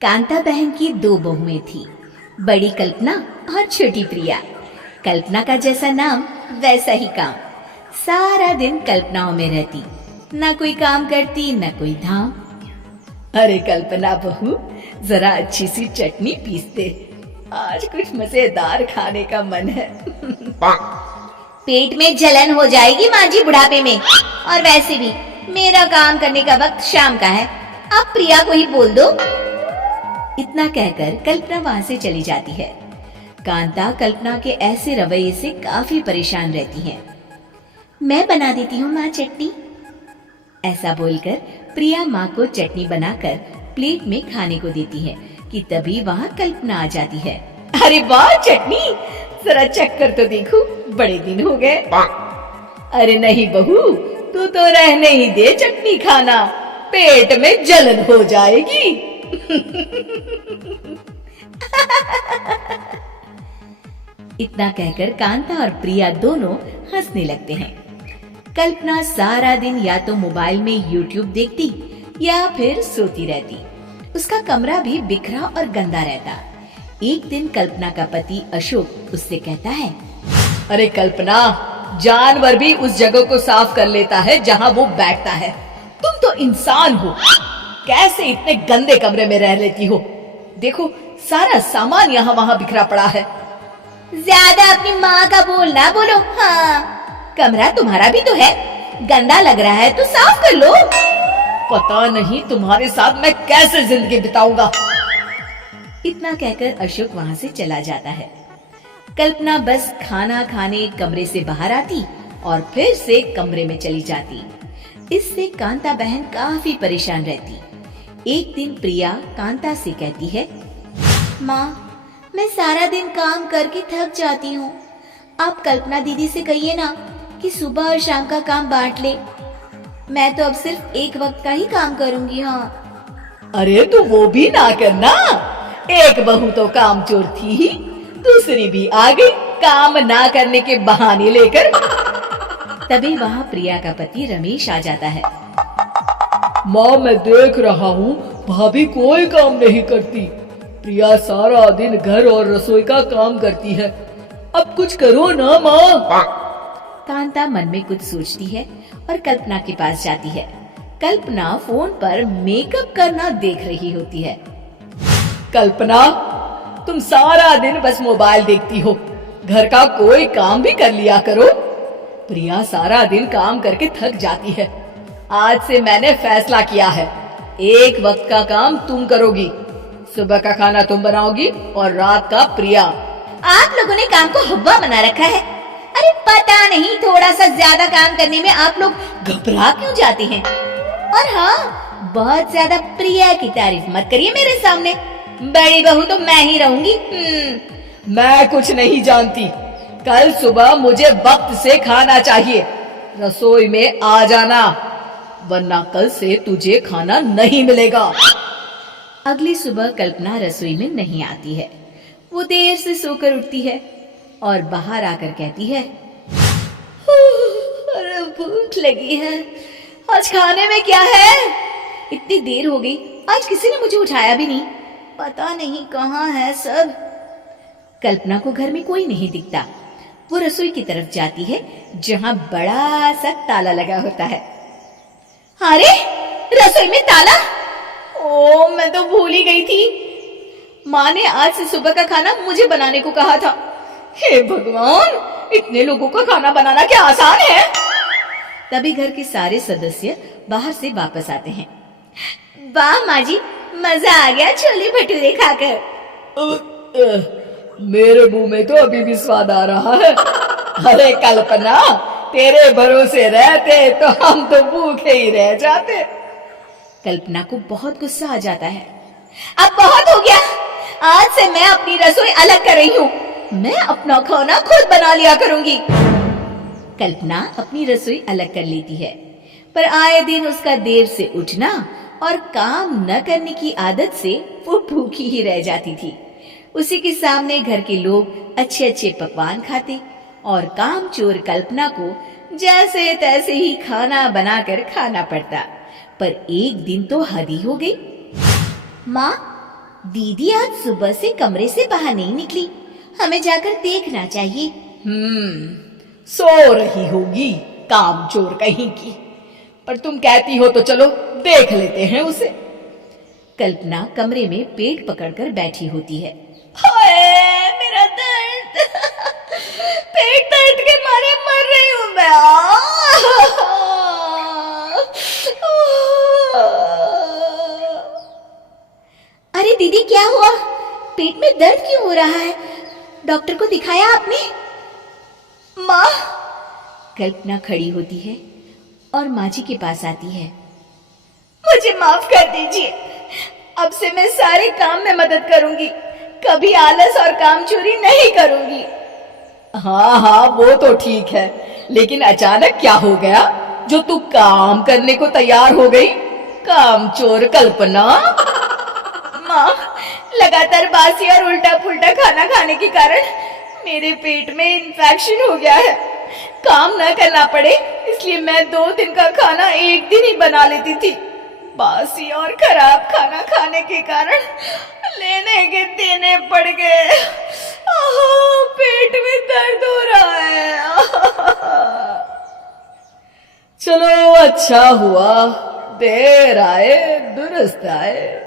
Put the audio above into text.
कांता बहन की दो बहुएं थी, बड़ी कल्पना और छोटी प्रिया। कल्पना का जैसा नाम वैसा ही काम। सारा दिन कल्पनाओं में रहती, ना कोई काम करती न कोई धाम। अरे कल्पना बहू, जरा अच्छी सी चटनी पीस दे, आज कुछ मजेदार खाने का मन है। पेट में जलन हो जाएगी माँ जी बुढ़ापे में, और वैसे भी मेरा काम करने का वक्त शाम का है, अब प्रिया को ही बोल दो। इतना कहकर कल्पना वहां से चली जाती है। कांता कल्पना के ऐसे रवैये से काफी परेशान रहती है। मैं बना देती हूँ माँ चटनी, ऐसा बोलकर प्रिया माँ को चटनी बनाकर प्लेट में खाने को देती है कि तभी वहाँ कल्पना आ जाती है। अरे वाह चटनी, जरा चख कर तो देखो, बड़े दिन हो गए। अरे नहीं बहू, तू तो रहने ही दे चटनी खाना, पेट में जलन हो जाएगी। इतना कहकर कांता और प्रिया दोनों हंसने लगते हैं। कल्पना सारा दिन या तो मोबाइल में यूट्यूब देखती या फिर सोती रहती। उसका कमरा भी बिखरा और गंदा रहता। एक दिन कल्पना का पति अशोक उससे कहता है, अरे कल्पना, जानवर भी उस जगह को साफ कर लेता है जहाँ वो बैठता है, तुम तो इंसान हो, कैसे इतने गंदे कमरे में रह लेती हो? देखो सारा सामान यहाँ वहाँ बिखरा पड़ा है। ज्यादा अपनी माँ का बोल ना बोलो। हाँ, कमरा तुम्हारा भी तो है, गंदा लग रहा है तो साफ कर लो। पता नहीं तुम्हारे साथ मैं कैसे जिंदगी बिताऊंगा। इतना कहकर अशोक वहाँ से चला जाता है। कल्पना बस खाना खाने कमरे से बाहर आती और फिर से कमरे में चली जाती। इससे कांता बहन काफी परेशान रहती। एक दिन प्रिया कांता से कहती है, माँ, मैं सारा दिन काम करके थक जाती हूँ, आप कल्पना दीदी से कहिए ना कि सुबह और शाम का काम बांट ले, मैं तो अब सिर्फ एक वक्त का ही काम करूँगी। हाँ। अरे तो वो भी ना करना, एक बहू तो काम चोर थी ही, दूसरी भी आ गई काम ना करने के बहाने लेकर। तभी वहाँ प्रिया का पति रमेश आ जाता है। माँ, मैं देख रहा हूँ भाभी कोई काम नहीं करती, प्रिया सारा दिन घर और रसोई का काम करती है, अब कुछ करो ना माँ। कांता मन में कुछ सोचती है और कल्पना के पास जाती है। कल्पना फोन पर मेकअप करना देख रही होती है। कल्पना, तुम सारा दिन बस मोबाइल देखती हो, घर का कोई काम भी कर लिया करो। प्रिया सारा दिन काम करके थक जाती है, आज से मैंने फैसला किया है, एक वक्त का काम तुम करोगी, सुबह का खाना तुम बनाओगी और रात का प्रिया। आप लोगों ने काम को हब्बा बना रखा है। अरे पता नहीं थोड़ा सा ज्यादा काम करने में आप लोग घबरा क्यों जाते हैं। और हाँ, बहुत ज्यादा प्रिया की तारीफ मत करिए मेरे सामने, बड़ी बहू तो मैं ही रहूंगी। मैं कुछ नहीं जानती, कल सुबह मुझे वक्त से खाना चाहिए, रसोई में आ जाना, वरना कल से तुझे खाना नहीं मिलेगा। अगली सुबह कल्पना रसोई में नहीं आती है। वो देर से सोकर उठती है और बाहर आकर कहती है, अरे भूख लगी है, आज खाने में क्या है? इतनी देर हो गई, आज किसी ने मुझे उठाया भी नहीं, पता नहीं कहाँ है सब। कल्पना को घर में कोई नहीं दिखता। वो रसोई की तरफ जाती है जहाँ बड़ा सा ताला लगा होता है। अरे रसोई में ताला! ओ, मैं तो भूल ही गई थी, माँ ने आज से सुबह का खाना मुझे बनाने को कहा था। हे भगवान, इतने लोगों का खाना बनाना क्या आसान है? तभी घर के सारे सदस्य बाहर से वापस आते हैं। वाह माँ जी, मजा आ गया छोले भटूरे खाकर। मेरे मुंह में तो अभी भी स्वाद आ रहा है। अरे कल्पना, तेरे भरोसे रहते तो हम तो भूखे ही रह जाते। कल्पना को बहुत गुस्सा आ जाता है। अब बहुत हो गया, आज से मैं अपनी रसोई अलग कर रही हूँ, मैं अपना खाना खुद बना लिया करूंगी। कल्पना अपनी रसोई अलग कर लेती है, पर आए दिन उसका देर से उठना और काम न करने की आदत से वो भूखी ही रह जाती थी। उसी के सामने घर के लोग अच्छे अच्छे पकवान खाते और काम चोर कल्पना को जैसे तैसे ही खाना बनाकर खाना पड़ता। पर एक दिन तो हद ही हो गई। माँ, दीदी आज सुबह से कमरे से बाहर नहीं निकली, हमें जाकर देखना चाहिए। सो रही होगी कामचोर कहीं की। पर तुम कहती हो तो चलो देख लेते हैं उसे। कल्पना कमरे में पेट पकड़कर बैठी होती है। हाय मेरा दर्द, पेट दर्द के मारे मर रही हूं मैं। अरे दीदी क्या हुआ? पेट में दर्द क्यों हो रहा है? डॉक्टर को दिखाया आपने? माँ। कल्पना खड़ी होती है और माँ जी के पास आती है। मुझे माफ कर दीजिए, अब से मैं सारे काम में मदद करूंगी, कभी आलस और कामचोरी नहीं करूंगी। हाँ वो तो ठीक है, लेकिन अचानक क्या हो गया जो तू काम करने को तैयार हो गई? कामचोर कल्पना। माँ, लगातार बासी और उल्टा पुल्टा खाना खाने के कारण मेरे पेट में इन्फेक्शन हो गया है। काम न करना पड़े इसलिए मैं 2 दिन का खाना एक दिन ही बना लेती थी। बासी और खराब खाना खाने के कारण लेने के देने पड़ गए। पेट में दर्द हो रहा है। चलो अच्छा हुआ, देर आए दुरुस्त आए।